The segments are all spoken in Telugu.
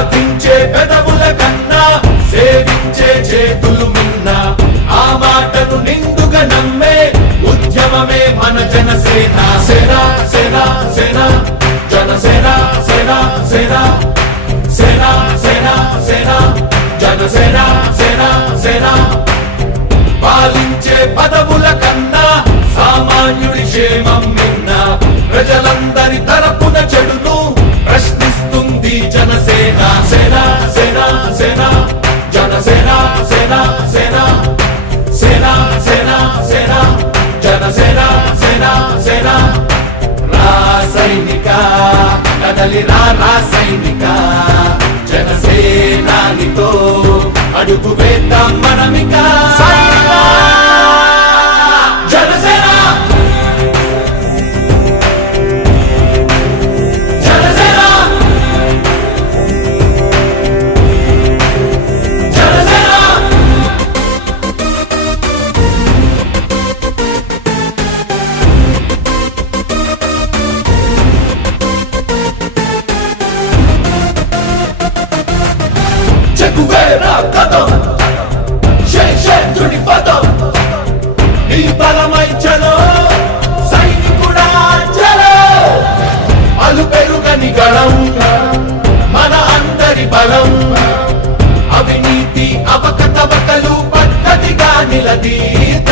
ప్రార్థించే పెదవుల కన్నా సేవించే చేతులు మిన్న ఆ మాటను నిండుగా నమ్మే ఉద్యమమే మన జనసేన సేన సేన సేన జనసేన సేన సేన సేన సేన సేన జనసేన సేన సేన పాలించే పదవుల కన్నా సామాన్యుడి క్షేమం మిన్న ప్రజలందరి తరపున చెడును ప్రశ్నిస్తుంది జనసేన సేన సేన సేన జనసేన సేన సేన సేన సేన సేన జనసేన సేన సేన రాసైనిక కదలి రాసైనిక జనసేనానితో అడుగు వేద్దాం మనమిక జనసేన జనసేన జనసేన చెగువేరా కదం శేషేంద్రుడి పదం నీ బలమై చలో సైనికుడా చలో అలు పెరుగని గళం మన అందరి బలం అవినీతి అవకతవకలు పద్ధతిగా నిలదీత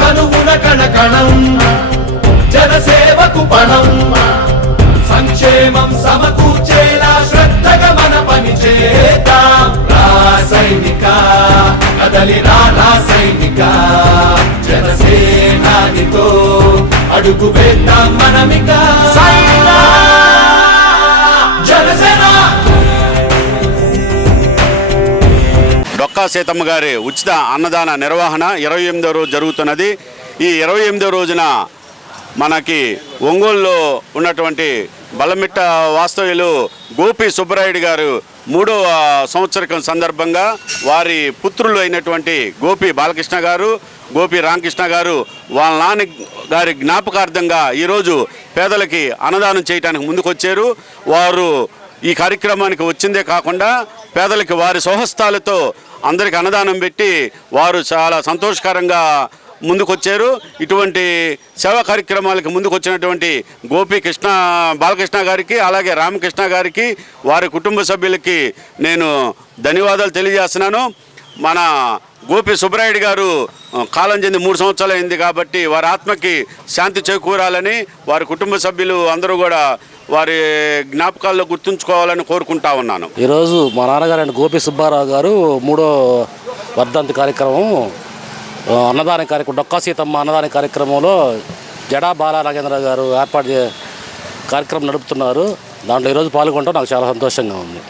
తనువున కణకణం జనసేవకు పణం సంక్షేమం సమకూర్చేలా శ్రద్ధగా మన పని చేద్దాం రాసైనిక కదలి రాసైనిక జనసేనానితో అడుగు వేద్దాం మనమిక జనసేన డొక్కా సీతమ్మ గారి ఉచిత అన్నదాన నిర్వహణ 28వ రోజు జరుగుతున్నది. ఈ 28వ రోజున మనకి ఒంగోలులో ఉన్నటువంటి బలమిట్ట వాస్తవ్యులు గోపి సుబ్బరాయుడు గారు 3వ సంవత్సరం సందర్భంగా వారి పుత్రులు అయినటువంటి గోపి బాలకృష్ణ గారు, గోపి రామకృష్ణ గారు వాళ్ళ నాన్న గారి జ్ఞాపకార్థంగా ఈరోజు పేదలకి అన్నదానం చేయడానికి ముందుకొచ్చారు. వారు ఈ కార్యక్రమానికి వచ్చిందే కాకుండా పేదలకి వారి స్వహస్తాలతో అందరికి అన్నదానం పెట్టి వారు చాలా సంతోషకరంగా ముందుకొచ్చారు. ఇటువంటి సేవా కార్యక్రమాలకు ముందుకొచ్చినటువంటి బాలకృష్ణ గారికి అలాగే రామకృష్ణ గారికి వారి కుటుంబ సభ్యులకి నేను ధన్యవాదాలు తెలియజేస్తున్నాను. మన గోపి సుబ్బరాయుడు గారు కాలం చెంది 3 సంవత్సరాలు అయింది కాబట్టి వారి ఆత్మకి శాంతి చేకూరాలని వారి కుటుంబ సభ్యులు అందరూ కూడా వారి జ్ఞాపకాల్లో గుర్తుంచుకోవాలని కోరుకుంటా ఉన్నాను. ఈరోజు మా నాన్నగారు గోపి సుబ్బారావు గారు 3వ వర్ధంతి కార్యక్రమం అన్నదాన కార్యక్రమం డొక్కా సీతమ్మ అన్నదాన కార్యక్రమంలో జడా బాలా నాగేంద్ర గారు ఏర్పాటు కార్యక్రమం నడుపుతున్నారు. దాంట్లో ఈరోజు పాల్గొనడం నాకు చాలా సంతోషంగా ఉంది.